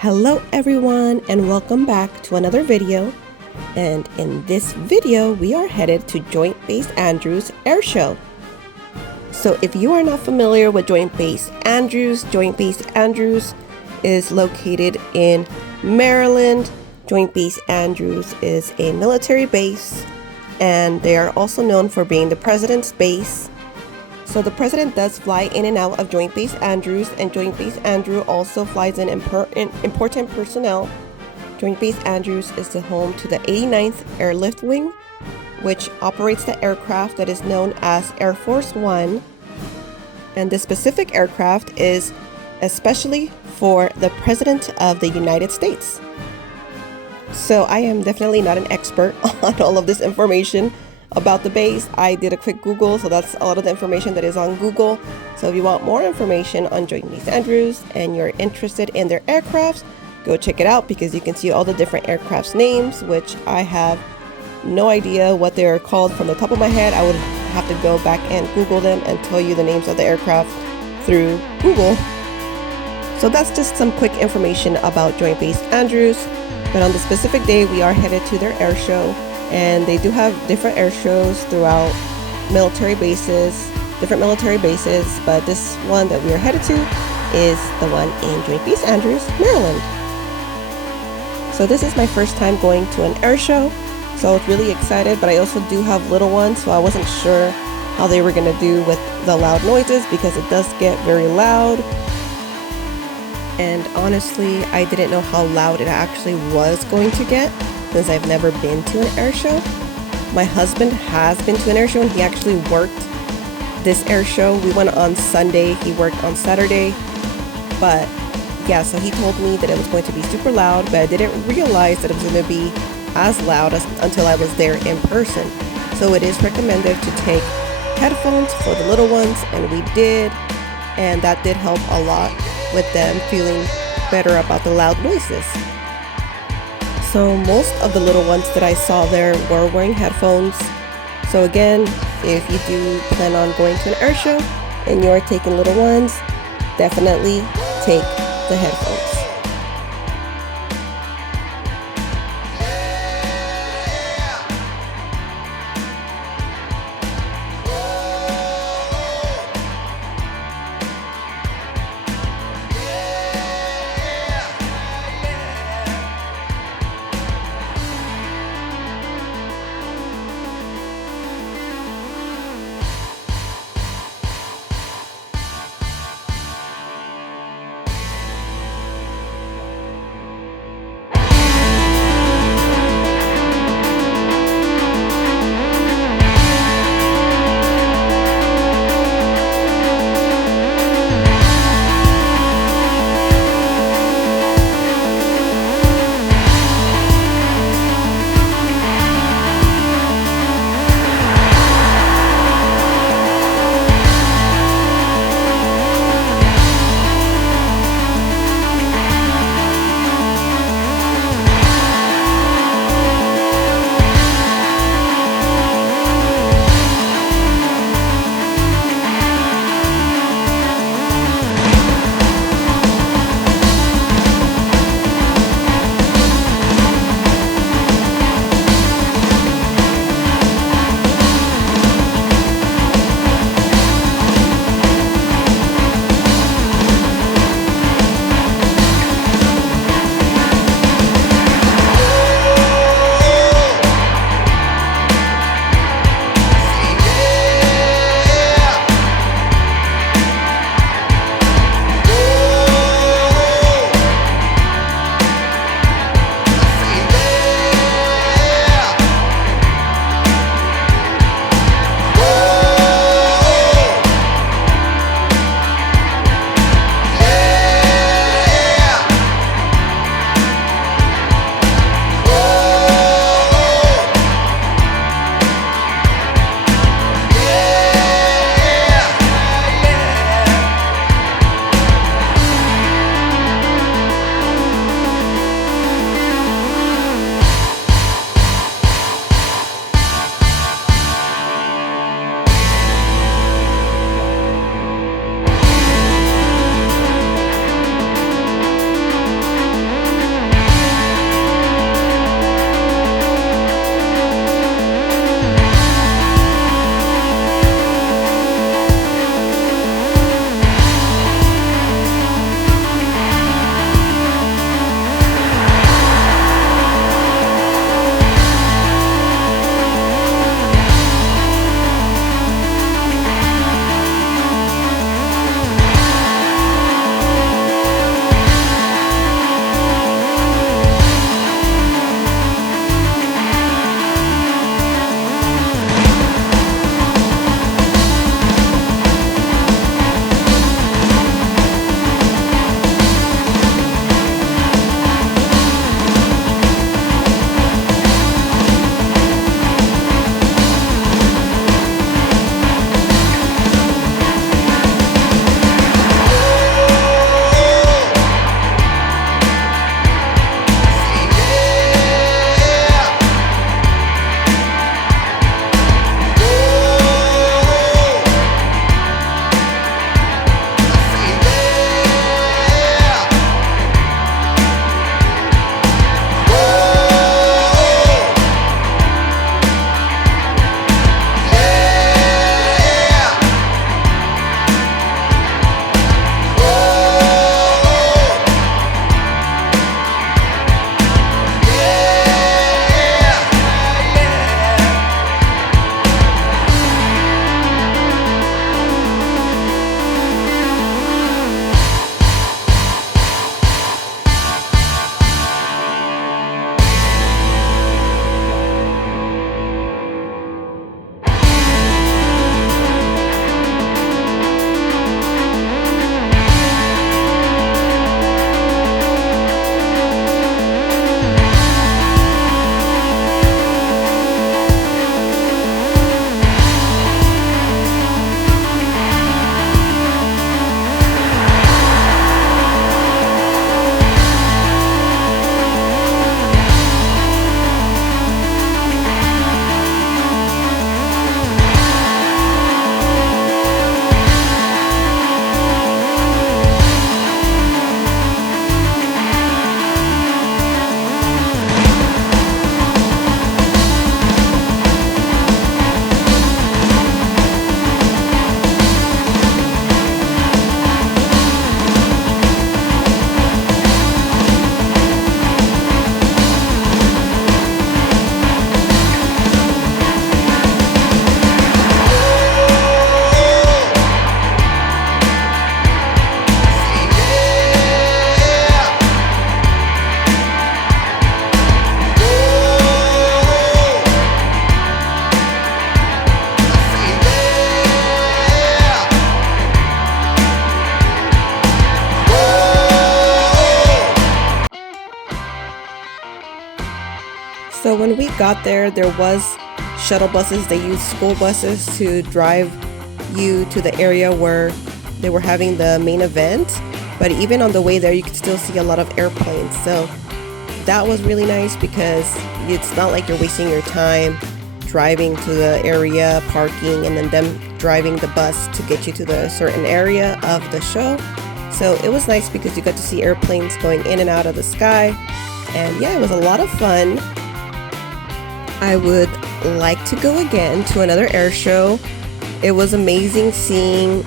Hello everyone and welcome back to another video, and in this video we are headed to Joint Base Andrews Airshow. So if you are not familiar with Joint Base Andrews is located in Maryland. Joint Base Andrews is a military base and they are also known for being the president's base. So the president does fly in and out of Joint Base Andrews, and Joint Base Andrews also flies in important personnel. Joint Base Andrews is the home to the 89th Airlift Wing, which operates the aircraft that is known as Air Force One. And this specific aircraft is especially for the President of the United States. So I am definitely not an expert on all of this information about the base. I did a quick Google, so that's a lot of the information that is on Google. So if you want more information on Joint Base Andrews and you're interested in their aircrafts, go check it out because you can see all the different aircrafts names, which I have no idea what they're called from the top of my head. I would have to go back and Google them and tell you the names of the aircraft through Google. So that's just some quick information about Joint Base Andrews. But on the specific day, we are headed to their air show. And they do have different air shows throughout different military bases, but this one that we are headed to is the one in Joint Base Andrews, Maryland. So this is my first time going to an air show, so I was really excited, but I also do have little ones, so I wasn't sure how they were going to do with the loud noises because it does get very loud. And honestly, I didn't know how loud it actually was going to get, since I've never been to an air show. My husband has been to an air show and he actually worked this air show. We went on Sunday, he worked on Saturday. But yeah, so he told me that it was going to be super loud, but I didn't realize that it was going to be as loud until I was there in person. So it is recommended to take headphones for the little ones, and we did, and that did help a lot with them feeling better about the loud noises. So most of the little ones that I saw there were wearing headphones. So again, if you do plan on going to an air show and you're taking little ones, definitely take the headphones. when we got there, there was shuttle buses. They used school buses to drive you to the area where they were having the main event. But even on the way there, you could still see a lot of airplanes. So that was really nice because it's not like you're wasting your time driving to the area, parking, and then them driving the bus to get you to the certain area of the show. So it was nice because you got to see airplanes going in and out of the sky. And yeah, it was a lot of fun. I would like to go again to another air show. It was amazing seeing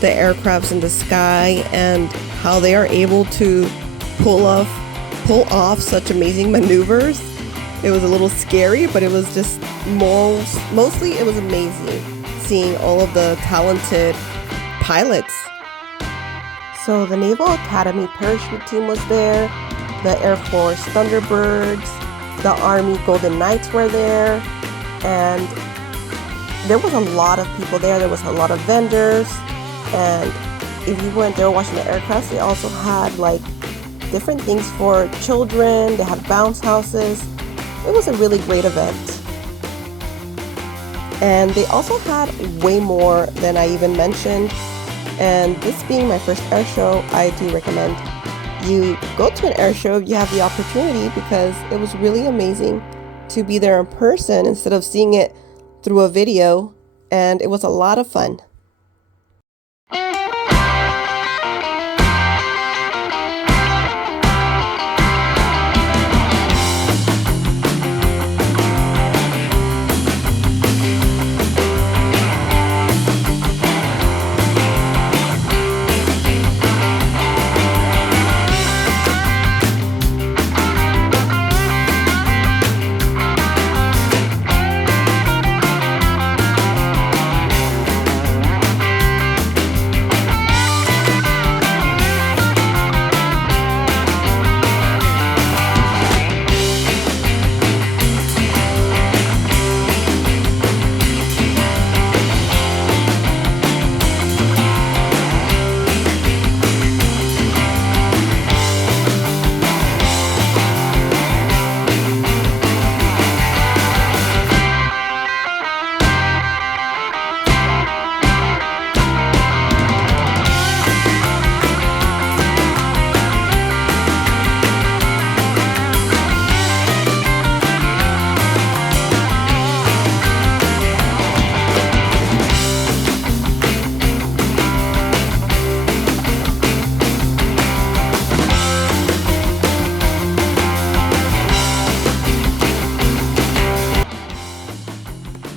the aircrafts in the sky and how they are able to pull off such amazing maneuvers. It was a little scary, but it was just mostly it was amazing seeing all of the talented pilots. So the Naval Academy parachute team was there, the Air Force Thunderbirds, the Army Golden Knights were there, and there was a lot of people there. There was a lot of vendors, and if you went there watching the aircraft, they also had like different things for children. They had bounce houses. It was a really great event. And they also had way more than I even mentioned. And this being my first air show, I do recommend you go to an air show if you have the opportunity, because it was really amazing to be there in person instead of seeing it through a video, and it was a lot of fun.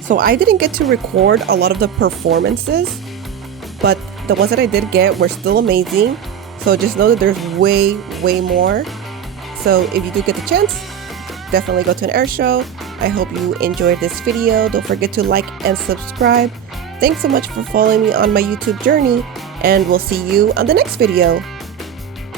So I didn't get to record a lot of the performances, but the ones that I did get were still amazing. So just know that there's way more. So if you do get the chance, definitely go to an air show. I hope you enjoyed this video. Don't forget to like and subscribe. Thanks so much for following me on my YouTube journey, and we'll see you on the next video.